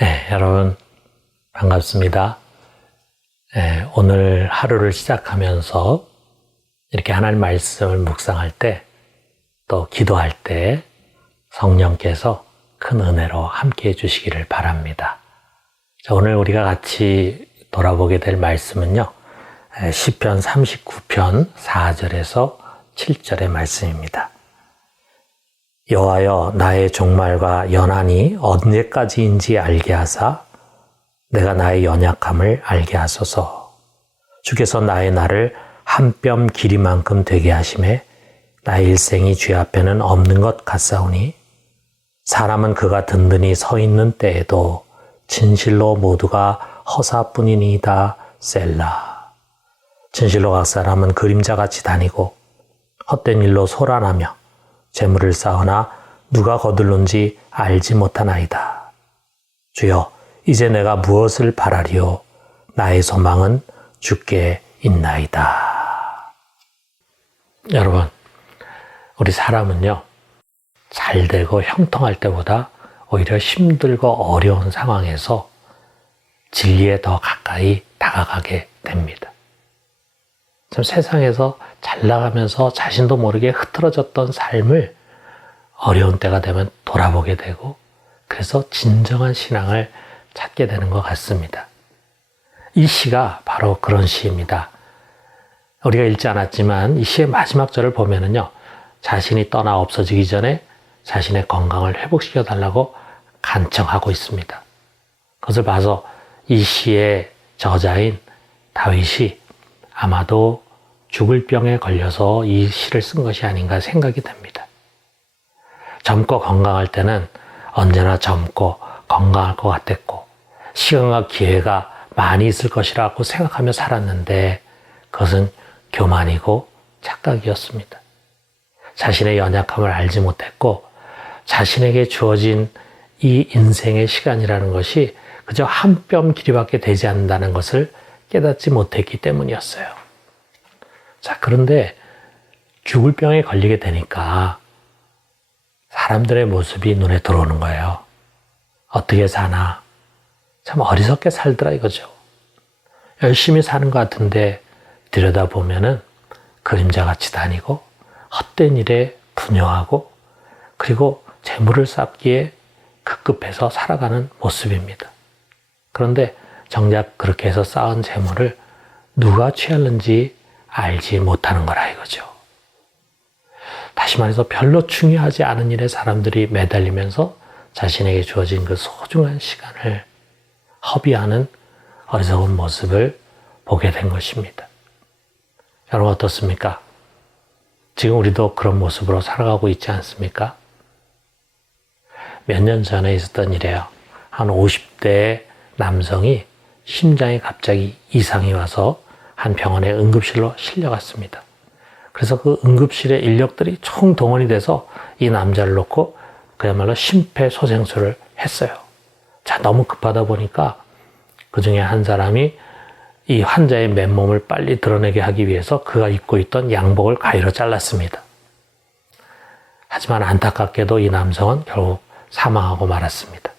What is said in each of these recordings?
네, 여러분 반갑습니다. 오늘 하루를 시작하면서 이렇게 하나님 말씀을 묵상할 때, 또 기도할 때 성령께서 큰 은혜로 함께 해주시기를 바랍니다. 자, 오늘 우리가 같이 돌아보게 될 말씀은요, 시편 39편 4절에서 7절의 말씀입니다. 여호와여, 나의 종말과 연한이 언제까지인지 알게 하사 내가 나의 연약함을 알게 하소서. 주께서 나의 날을 한 뼘 길이만큼 되게 하심에 나의 일생이 주 앞에는 없는 것 같사오니, 사람은 그가 든든히 서 있는 때에도 진실로 모두가 허사뿐이니이다. 셀라. 진실로 각 사람은 그림자같이 다니고 헛된 일로 소란하며 재물을 쌓으나 누가 거둘는지 알지 못하나이다. 주여, 이제 내가 무엇을 바라리요? 나의 소망은 주께 있나이다. 여러분, 우리 사람은요, 잘 되고 형통할 때보다 오히려 힘들고 어려운 상황에서 진리에 더 가까이 다가가게 됩니다. 참 세상에서 잘 나가면서 자신도 모르게 흐트러졌던 삶을 어려운 때가 되면 돌아보게 되고, 그래서 진정한 신앙을 찾게 되는 것 같습니다. 이 시가 바로 그런 시입니다. 우리가 읽지 않았지만 이 시의 마지막 절을 보면은요, 자신이 떠나 없어지기 전에 자신의 건강을 회복시켜 달라고 간청하고 있습니다. 그것을 봐서 이 시의 저자인 다윗이 아마도 죽을 병에 걸려서 이 시를 쓴 것이 아닌가 생각이 됩니다. 젊고 건강할 때는 언제나 젊고 건강할 것 같았고, 시간과 기회가 많이 있을 것이라고 생각하며 살았는데, 그것은 교만이고 착각이었습니다. 자신의 연약함을 알지 못했고, 자신에게 주어진 이 인생의 시간이라는 것이 그저 한 뼘 길이밖에 되지 않는다는 것을 깨닫지 못했기 때문이었어요. 자, 그런데 죽을 병에 걸리게 되니까 사람들의 모습이 눈에 들어오는 거예요. 어떻게 사나? 참 어리석게 살더라 이거죠. 열심히 사는 것 같은데 들여다보면은 그림자같이 다니고 헛된 일에 분요하고, 그리고 재물을 쌓기에 급급해서 살아가는 모습입니다. 그런데 정작 그렇게 해서 쌓은 재물을 누가 취하는지 알지 못하는 거라 이거죠. 다시 말해서 별로 중요하지 않은 일에 사람들이 매달리면서 자신에게 주어진 그 소중한 시간을 허비하는 어리석은 모습을 보게 된 것입니다. 여러분 어떻습니까? 지금 우리도 그런 모습으로 살아가고 있지 않습니까? 몇 년 전에 있었던 일이에요. 한 50대의 남성이 심장에 갑자기 이상이 와서 한 병원의 응급실로 실려갔습니다. 그래서 그 응급실의 인력들이 총동원이 돼서 이 남자를 놓고 그야말로 심폐소생술을 했어요. 자, 너무 급하다 보니까 그 중에 한 사람이 이 환자의 맨몸을 빨리 드러내게 하기 위해서 그가 입고 있던 양복을 가위로 잘랐습니다. 하지만 안타깝게도 이 남성은 결국 사망하고 말았습니다.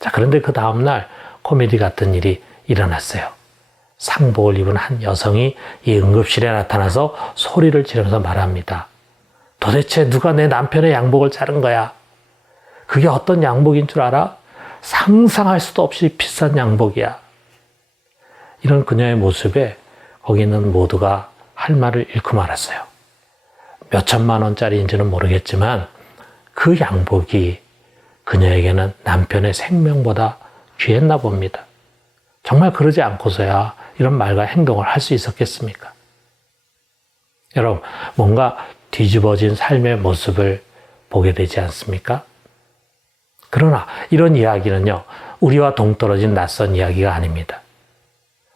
자, 그런데 그 다음날 코미디 같은 일이 일어났어요. 상복을 입은 한 여성이 이 응급실에 나타나서 소리를 지르면서 말합니다. 도대체 누가 내 남편의 양복을 자른 거야? 그게 어떤 양복인 줄 알아? 상상할 수도 없이 비싼 양복이야. 이런 그녀의 모습에 거기 있는 모두가 할 말을 잃고 말았어요. 몇 천만 원짜리인지는 모르겠지만 그 양복이 그녀에게는 남편의 생명보다 귀했나 봅니다. 정말 그러지 않고서야 이런 말과 행동을 할 수 있었겠습니까? 여러분, 뭔가 뒤집어진 삶의 모습을 보게 되지 않습니까? 그러나 이런 이야기는요, 우리와 동떨어진 낯선 이야기가 아닙니다.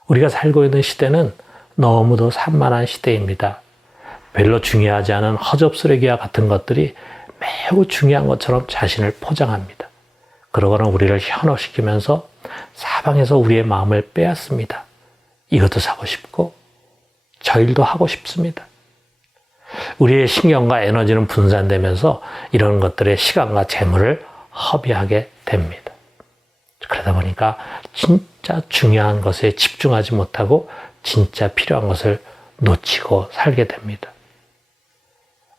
우리가 살고 있는 시대는 너무도 산만한 시대입니다. 별로 중요하지 않은 허접쓰레기와 같은 것들이 매우 중요한 것처럼 자신을 포장합니다. 그러고는 우리를 현혹시키면서 사방에서 우리의 마음을 빼앗습니다. 이것도 사고 싶고 저 일도 하고 싶습니다. 우리의 신경과 에너지는 분산되면서 이런 것들의 시간과 재물을 허비하게 됩니다. 그러다 보니까 진짜 중요한 것에 집중하지 못하고 진짜 필요한 것을 놓치고 살게 됩니다.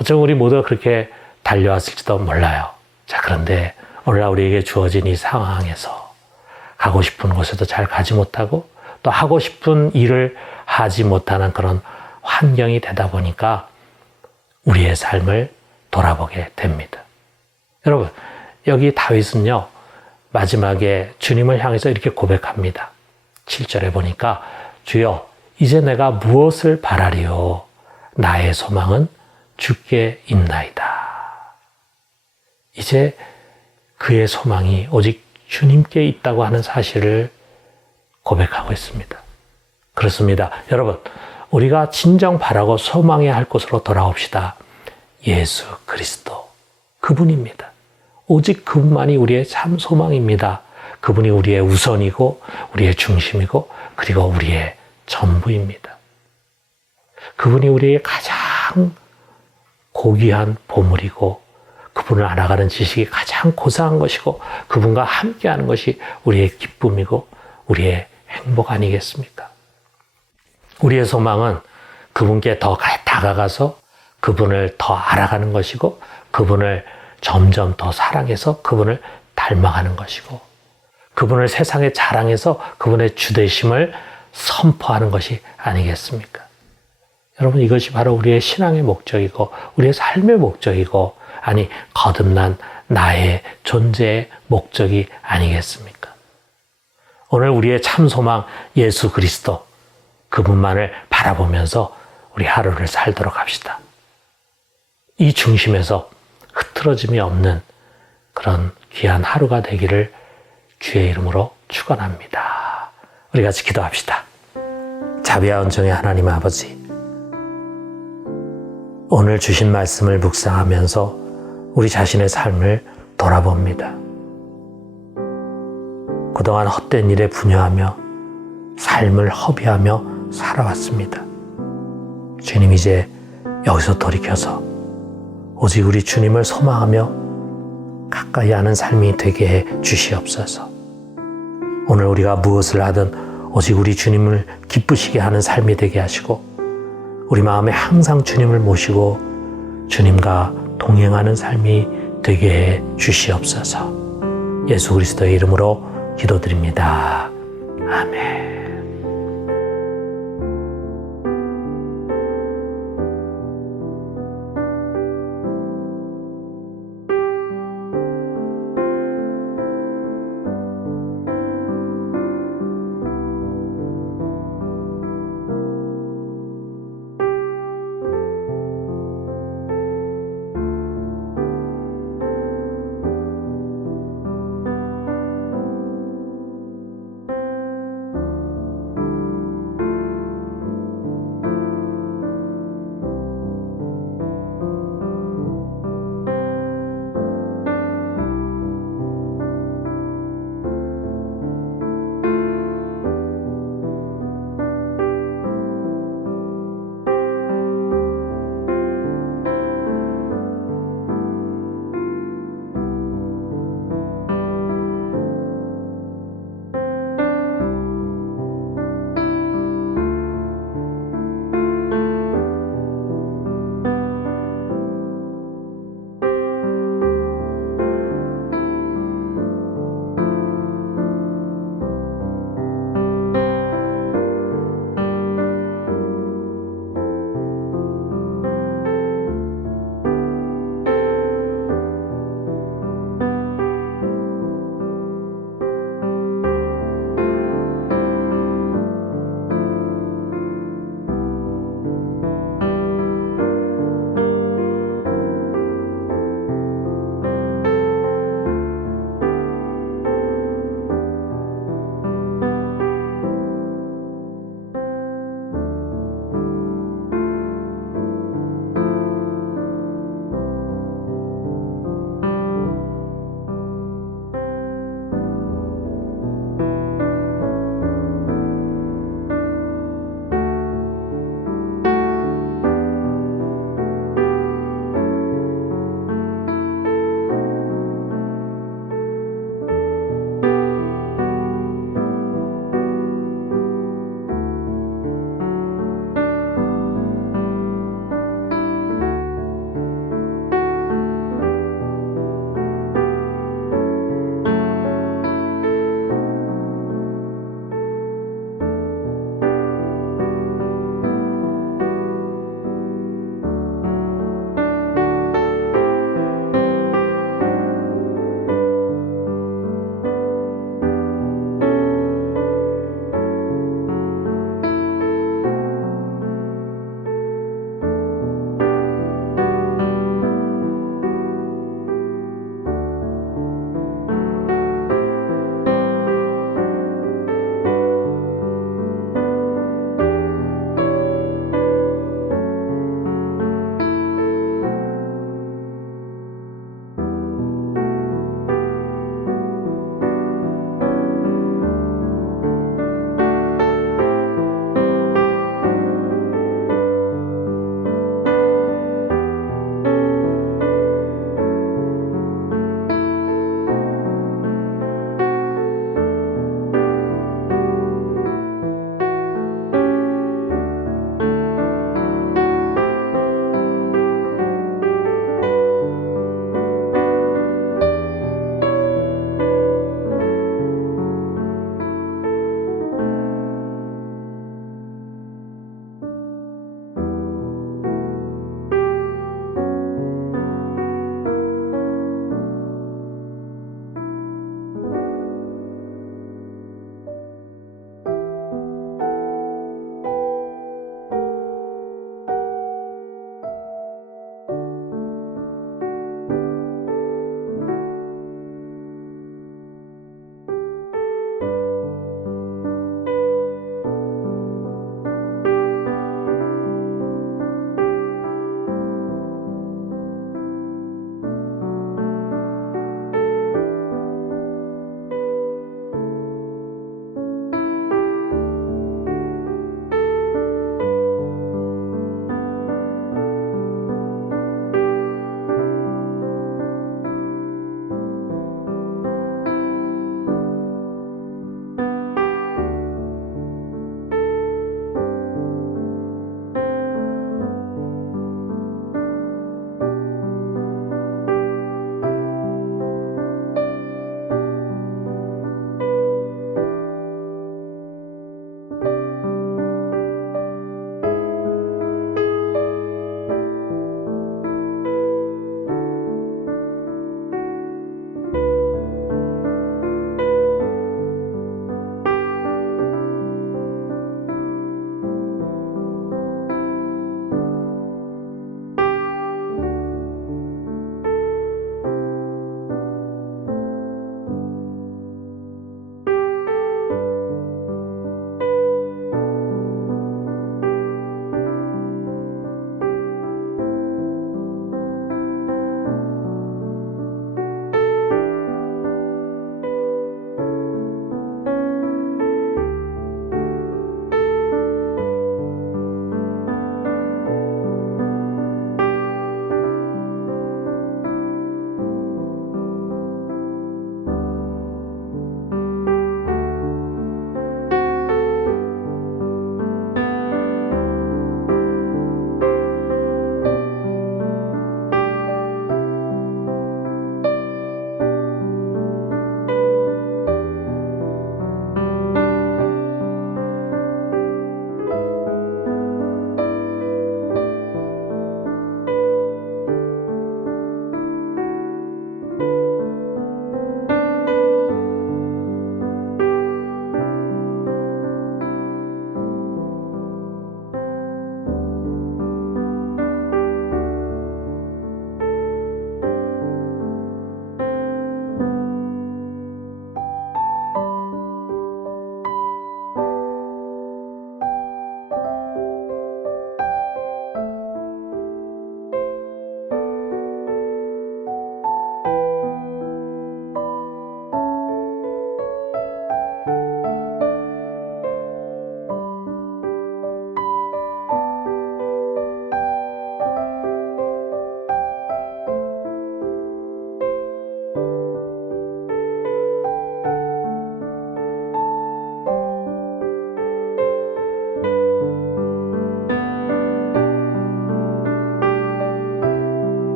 어쩌면 우리 모두가 그렇게 달려왔을지도 몰라요. 자, 그런데 오늘날 우리에게 주어진 이 상황에서 가고 싶은 곳에도 잘 가지 못하고 또 하고 싶은 일을 하지 못하는 그런 환경이 되다 보니까 우리의 삶을 돌아보게 됩니다. 여러분, 여기 다윗은요, 마지막에 주님을 향해서 이렇게 고백합니다. 7절에 보니까 주여, 이제 내가 무엇을 바라리요? 나의 소망은 주께 있나이다. 이제 그의 소망이 오직 주님께 있다고 하는 사실을 고백하고 있습니다. 그렇습니다. 여러분, 우리가 진정 바라고 소망해야 할 곳으로 돌아옵시다. 예수 그리스도, 그분입니다. 오직 그분만이 우리의 참 소망입니다. 그분이 우리의 우선이고 우리의 중심이고 그리고 우리의 전부입니다. 그분이 우리의 가장 고귀한 보물이고 그분을 알아가는 지식이 가장 고상한 것이고 그분과 함께하는 것이 우리의 기쁨이고 우리의 행복 아니겠습니까? 우리의 소망은 그분께 더 다가가서 그분을 더 알아가는 것이고 그분을 점점 더 사랑해서 그분을 닮아가는 것이고 그분을 세상에 자랑해서 그분의 주되심을 선포하는 것이 아니겠습니까? 여러분, 이것이 바로 우리의 신앙의 목적이고 우리의 삶의 목적이고 아니 거듭난 나의 존재의 목적이 아니겠습니까? 오늘 우리의 참 소망 예수 그리스도, 그분만을 바라보면서 우리 하루를 살도록 합시다. 이 중심에서 흐트러짐이 없는 그런 귀한 하루가 되기를 주의 이름으로 축원합니다. 우리 같이 기도합시다. 자비와 온정의 하나님 아버지, 오늘 주신 말씀을 묵상하면서 우리 자신의 삶을 돌아봅니다. 그동안 헛된 일에 분여하며 삶을 허비하며 살아왔습니다. 주님, 이제 여기서 돌이켜서 오직 우리 주님을 소망하며 가까이 하는 삶이 되게 해 주시옵소서. 오늘 우리가 무엇을 하든 오직 우리 주님을 기쁘시게 하는 삶이 되게 하시고 우리 마음에 항상 주님을 모시고 주님과 동행하는 삶이 되게 해 주시옵소서. 예수 그리스도의 이름으로 기도드립니다. 아멘.